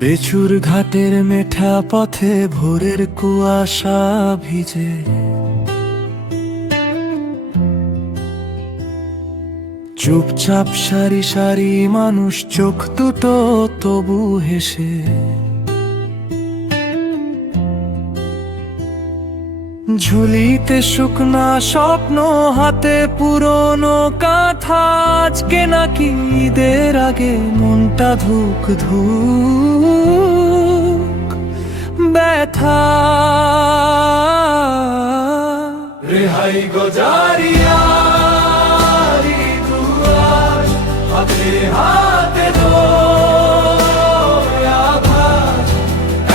বেচুর ঘাটের মেঠা পথে ভোরের কুয়াশা ভিজে, চুপচাপ সারি সারি মানুষ, চোখ দুটো তবু হেসে। ঝুলিতে শুকনা স্বপ্ন, হাতে পুরনো কাঁথা। আজকে নাকি ঈদের আগে মনটা ধুক ধুক ব্যথা। রেহাই গজারিয়ারি দুয়ার, হাতে হাতে দোয়াভাস।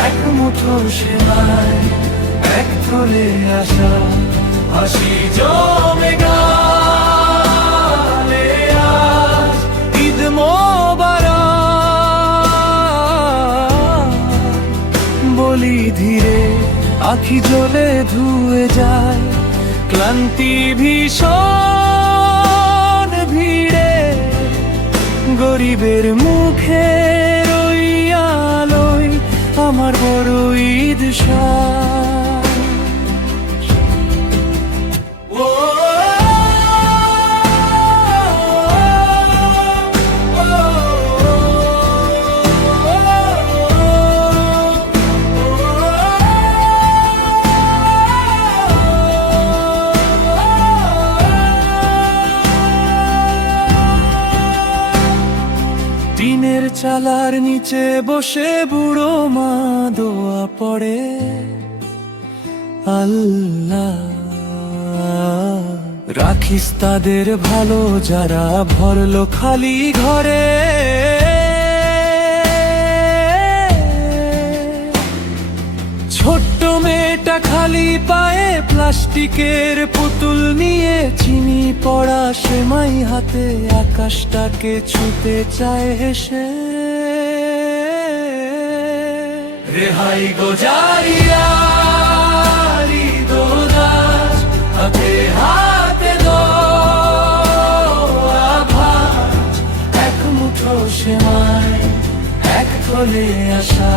এক মুঠো সেমাই, এক থলে আশা, হাসি জমে গালে আজ। ঈদ মোবারক বলি ধীরে, আখি জ্বলে ধুয়ে যায়। ক্লান্তি ভীষণ ভিড়ে, গরিবের মুখে ওই আলোয় আমার বড় ঈদ সাজ। টিনের চালার নিচে বসে বুড়ো মা দোয়া পড়ে। আল্লাহ রাখিস তাদের ভালো, যারা ভরলো খালি ঘরে। ছোট্ট মেয়েটা খালি পায়ে প্লাস্টিকের পুতুল নিয়ে, চিনি পড়া সেমাই হাতে, আকাশটাকে ছুতে চায় হেসে। রেহাই গজারিয়ারি দোদাস, হাতে হাতে দোয়াভাস। এক মুঠো সেমাই, এক থলে আশা,